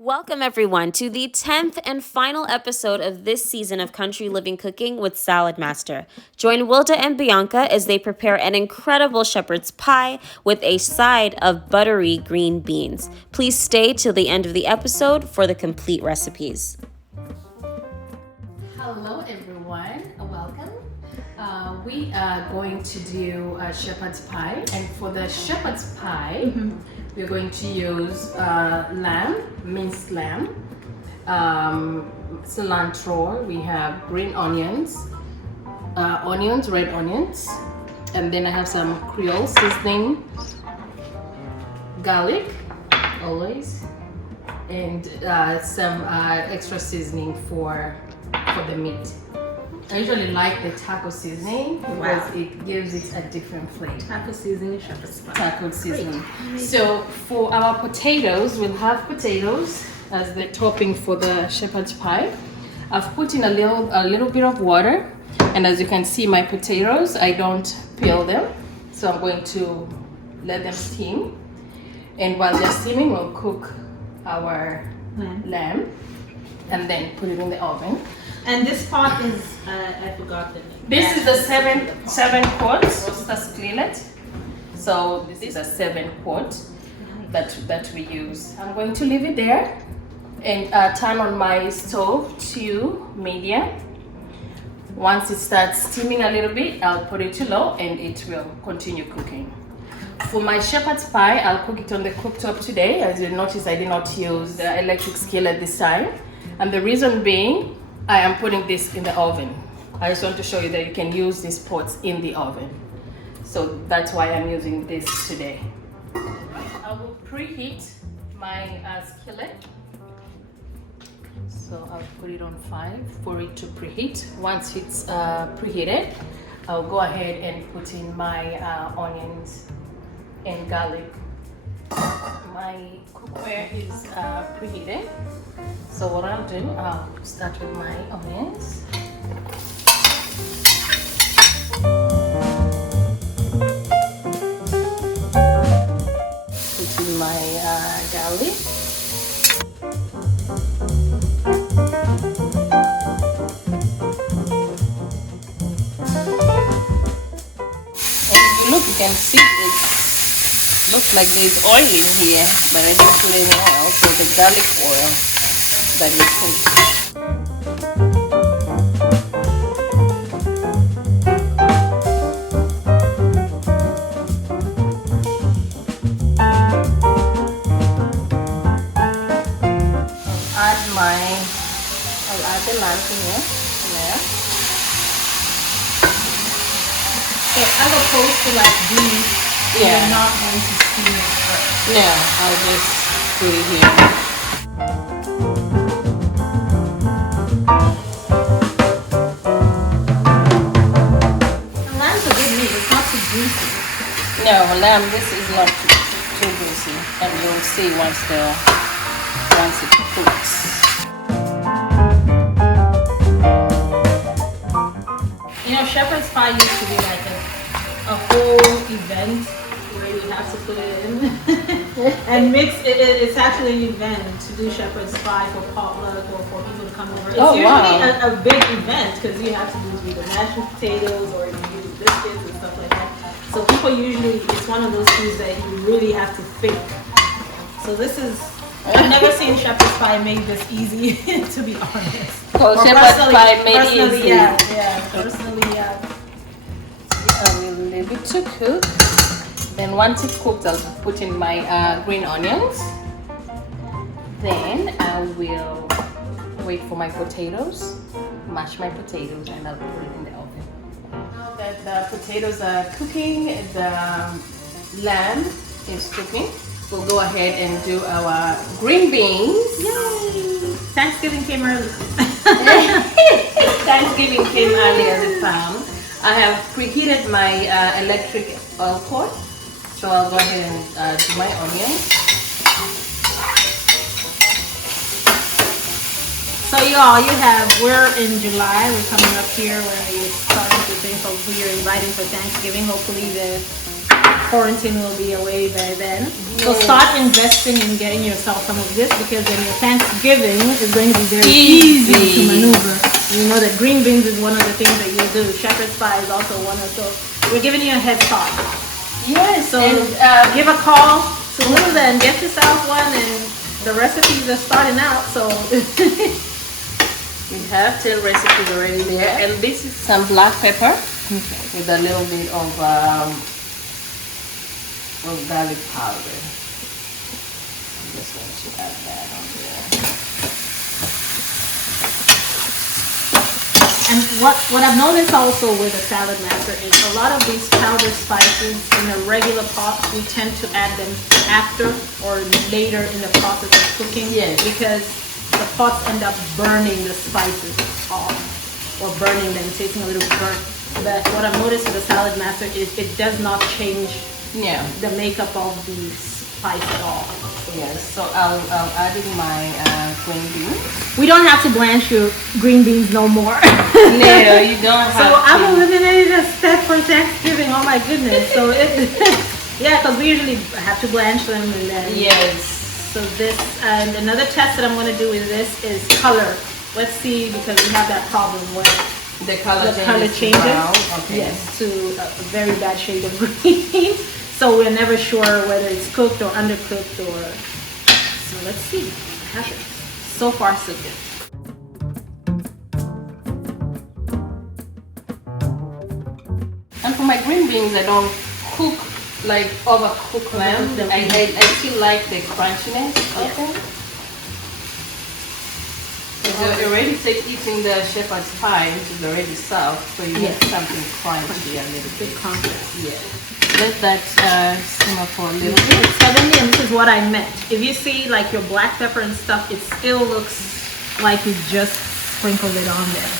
Welcome, everyone, to the 10th and final episode of this season of Country Living Cooking with Saladmaster. Join Wilda and Bianca as they prepare an incredible shepherd's pie with a side of buttery green beans. Please stay till the end of the episode for the complete recipes. Hello, everyone. Welcome. We are going to do shepherd's pie, and for the shepherd's pie, we're going to use lamb, minced lamb, cilantro. We have green onions, red onions, and then I have some Creole seasoning, garlic, always, and some extra seasoning for the meat. I usually like the taco seasoning because it gives it a different flavor. Taco seasoning, shepherd's pie. Taco seasoning. So for our potatoes, we'll have potatoes as the topping for the shepherd's pie. I've put in a little bit of water, and as you can see, my potatoes, I don't peel them, so I'm going to let them steam. And while they're steaming, we'll cook our lamb and then put it in the oven. And this pot is, I forgot the name. This is the seven quart roaster skillet. So this is a 7-quart that we use. I'm going to leave it there and turn on my stove to medium. Once it starts steaming a little bit, I'll put it to low and it will continue cooking. For my shepherd's pie, I'll cook it on the cooktop today. As you notice, I did not use the electric skillet this time. And the reason being, I am putting this in the oven. I just want to show you that you can use these pots in the oven. So that's why I'm using this today. I will preheat my skillet. So I'll put it on 5 for it to preheat. Once it's preheated, I'll go ahead and put in my onions and garlic. My cookware is preheated. So what I'll do, I'll start with my onions. Put in my garlic. And if you look, you can see it looks like there's oil in here, but I didn't put any oil, so the garlic oil that we put. I'll add the lamb in here. Yeah. So as opposed to like these, you're not going to steam it first. No, I'll just put it here. And lamb's a good meat. It's not too juicy. No, lamb, this is not too juicy, and you'll see once it cooks. You know, shepherd's pie used to be like a whole event where you have to put it in and mix it. It's actually an event to do shepherd's pie for potluck or for people to come over. It's usually a big event because you have to do either mashed potatoes or you do biscuits and stuff like that. So people usually, it's one of those foods that you really have to think. So this is, I've never seen shepherd's pie made this easy, to be honest. Oh, shepherd's pie made easy. Personally, yeah. I will leave it to cook. Then once it cooks, I'll put in my green onions. Then I will wait for my potatoes, mash my potatoes, and I'll put it in the oven. Now that the potatoes are cooking, the lamb is cooking, we'll go ahead and do our green beans. Yay! Thanksgiving came early. Thanksgiving came early as it found. I have preheated my electric oil pot, so I'll go ahead and do my onions. So y'all, we're in July, we're coming up here where it's starting to think, hopefully you're inviting for Thanksgiving. Hopefully the quarantine will be away by then. So start investing in getting yourself some of this, because then your Thanksgiving is going to be very easy to maneuver. You know that green beans is one of the things that you do. Shepherd's pie is also one of those. We're giving you a head start. Yes. So give a call to Linda and get yourself one, and the recipes are starting out. So we have 10 recipes already there, and this is some black pepper with a little bit of garlic powder. I'm just going to add that on there. And what I've noticed also with a Saladmaster is a lot of these powdered spices in a regular pot, we tend to add them after or later in the process of cooking. Yes. Because the pots end up burning the spices off, or burning them, tasting a little burnt. But what I've noticed with the Saladmaster is it does not change the makeup of the spice at all. Yes, so I'll add in my green beans. We don't have to blanch your green beans no more. No, you don't have So to. I'm eliminating a step for Thanksgiving. Oh my goodness. So yeah, because we usually have to blanch them, and then Yes. So this, and another test that I'm going to do with this is color. Let's see, because we have that problem where The color changes. Brown. Okay. Yes, to a very bad shade of green. So we're never sure whether it's cooked or undercooked, or. So let's see what happens. So far, so good. And for my green beans, I don't cook, like overcook them. I still like the crunchiness of them. You're already eating the shepherd's pie, which is already soft, so you get something crunchy a little bit. Contrast. Yeah. Let that simmer for a little bit. Suddenly, and this is what I meant. If you see like your black pepper and stuff, it still looks like you just sprinkled it on there.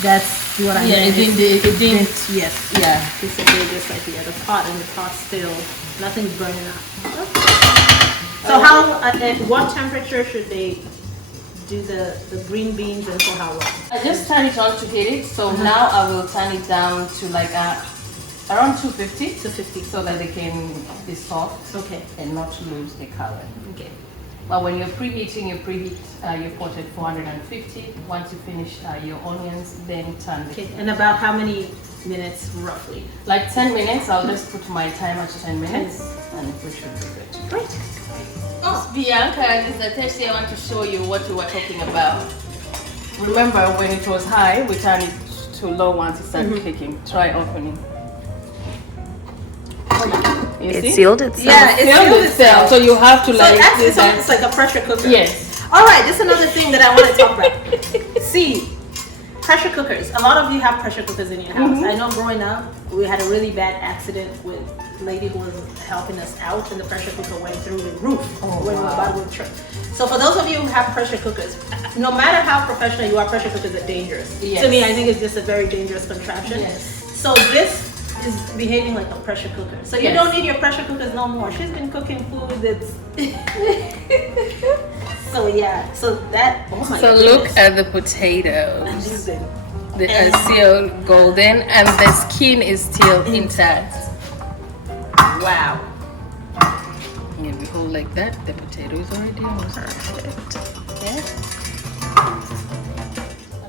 That's what I meant. It didn't. Yes. Yeah. Disappeared just like the other pot, and the pot still, nothing's burning up. So how, at what temperature should they do the green beans, and for how long? I just turn it on to heat it, so now I will turn it down to like around 250 To 50. so that they can be soft Okay. and not lose the color. Okay. But when you're preheating, you preheat your pot at 450. Once you finish your onions, then turn the Okay. And about how many minutes roughly? like 10 minutes. I'll just put my timer to 10 minutes and we should be good. Great. Oh, Bianca, this is Ateshi. I want to show you what we were talking about. Remember when it was high, we turned it to low once it started cooking. Try opening. You It see? sealed itself. Yeah, it sealed itself. So you have to So like that's do it's that. almost like a pressure cooker. Yes. All right, this is another thing that I want to talk about. See, pressure cookers. A lot of you have pressure cookers in your house. I know growing up, we had a really bad accident with a lady who was helping us out, and the pressure cooker went through the roof when we were about to go to church. So for those of you who have pressure cookers, no matter how professional you are, pressure cookers are dangerous. Yes. To me, I think it's just a very dangerous contraption. Yes. So this is behaving like a pressure cooker. So you Yes. don't need your pressure cookers no more. She's been cooking food that's so yeah. So that oh my So goodness. look at the potatoes. Amazing. They are still golden and the skin is still intact. Wow. And if we hold like that, the potato is already almost perfect. Okay.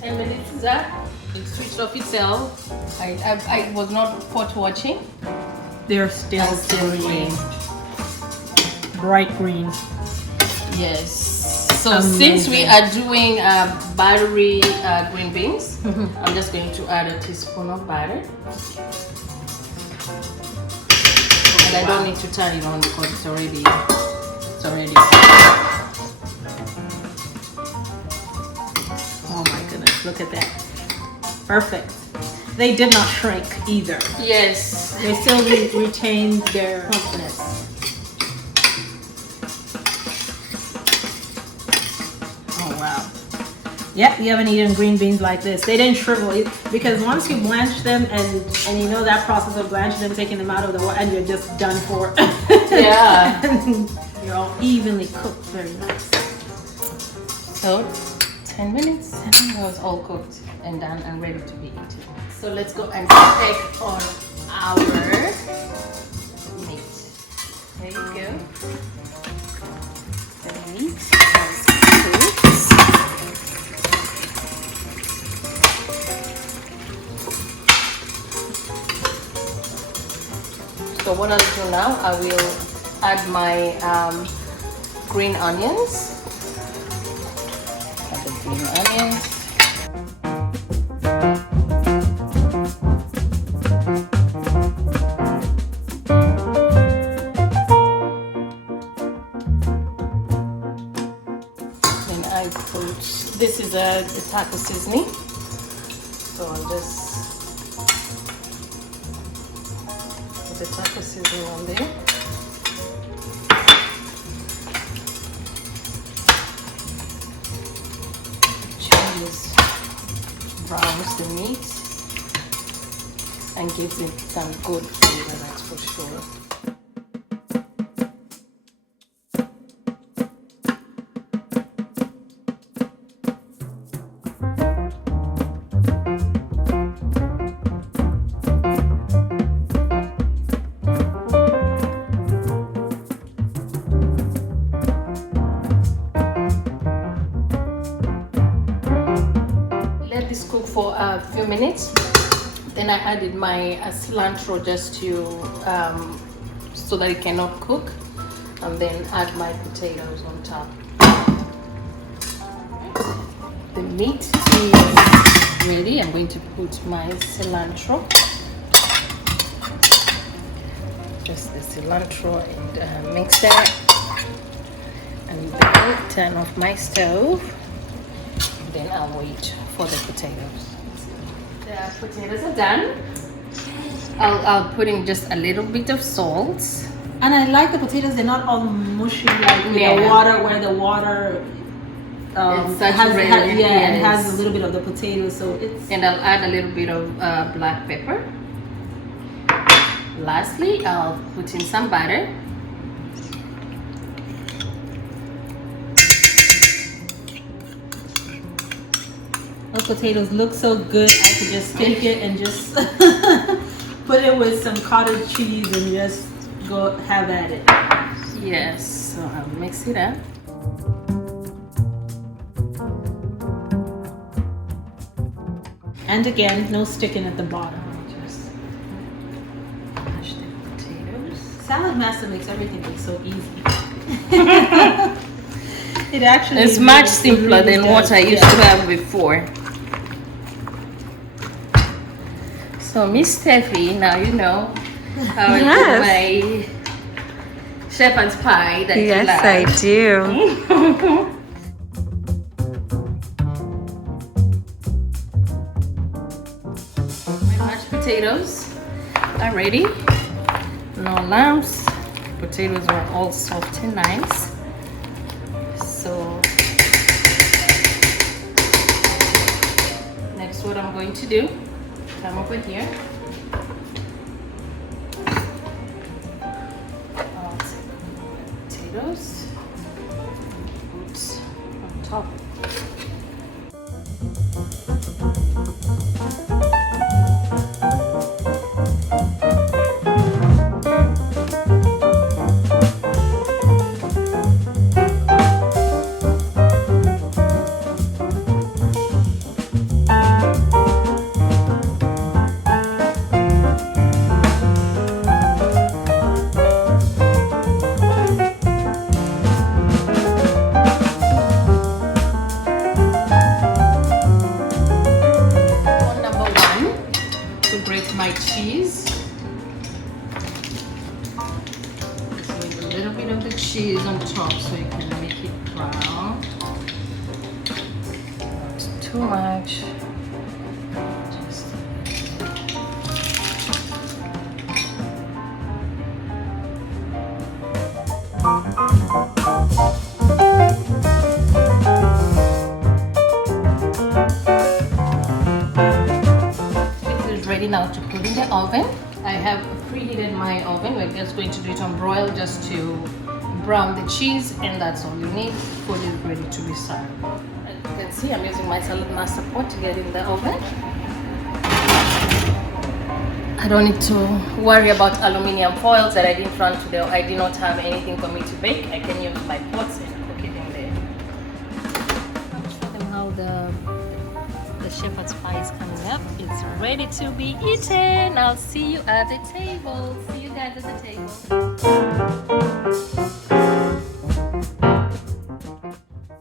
10 minutes is up. It switched off itself. I was not pot watching. They're still green. Bright green. Yes. So Amazing. since we are doing buttery green beans, I'm just going to add a teaspoon of butter. And I don't need to turn it on because it's already Oh my goodness, look at that. Perfect. They did not shrink either. Yes. They still retained their plumpness. Oh wow. Yep, you haven't eaten green beans like this. They didn't shrivel because once you blanch them and you know that process of blanching them, taking them out of the water, and you're just done for. Yeah. You're all evenly cooked, very nice. So 10 minutes and it was all cooked and done and ready to be eaten. So let's go and check on our meat. There you go. The meat has cooked. So what I'll do now, I will add my green onions. Add the green onions. Then I put, this is a taco seasoning. So I'll just put the taco seasoning on there. Changes, browns the meat and gives it some good flavor, that's for sure. Let this cook for a few minutes. Then I added my cilantro just to so that it cannot cook, and then add my potatoes on top. The meat is ready. I'm going to put my cilantro, just the cilantro, and mix that, and then turn off my stove. Then I'll wait for the potatoes. The potatoes are done. I'll put in just a little bit of salt. And I like the potatoes, they're not all mushy like with the water, where the water it has a little bit of the potatoes, so it's... And I'll add a little bit of black pepper. Lastly, I'll put in some butter. Those potatoes look so good, I could just take it and just put it with some cottage cheese and just go have at it. Yes, so I'll mix it up. And again, no sticking at the bottom. Just mash the potatoes. Saladmaster makes everything look so easy. It actually It's much simpler than what I used to have before. So Miss Steffi, now you know how I do my shepherd's pie that you like. Yes, I do. My mashed potatoes are ready. No lumps. Potatoes are all soft and nice. So next, what I'm going to do, come over here. I'll take potatoes, put on top. My cheese. Just leave a little bit of the cheese on top so you can make it brown. Not too much. Just ready now to put in the oven. I have preheated my oven. We're just going to do it on broil just to brown the cheese, and that's all you need. Food is ready to be served. As you can see, I'm using my Saladmaster pot to get in the oven. I I don't need to worry about aluminum foils that I didn't run today. I did not have anything for me to bake. I can use my pots and cook it in there. I'll show them how the shepherd's pie is coming up. It's ready to be eaten. I'll see you at the table. See you guys at the table.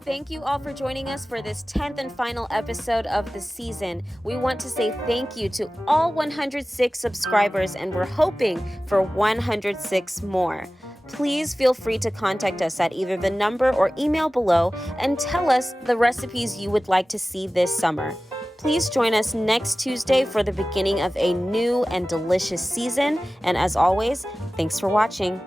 Thank you all for joining us for this 10th and final episode of the season. We want to say thank you to all 106 subscribers, and we're hoping for 106 more. Please feel free to contact us at either the number or email below and tell us the recipes you would like to see this summer. Please join us next Tuesday for the beginning of a new and delicious season. And as always, thanks for watching.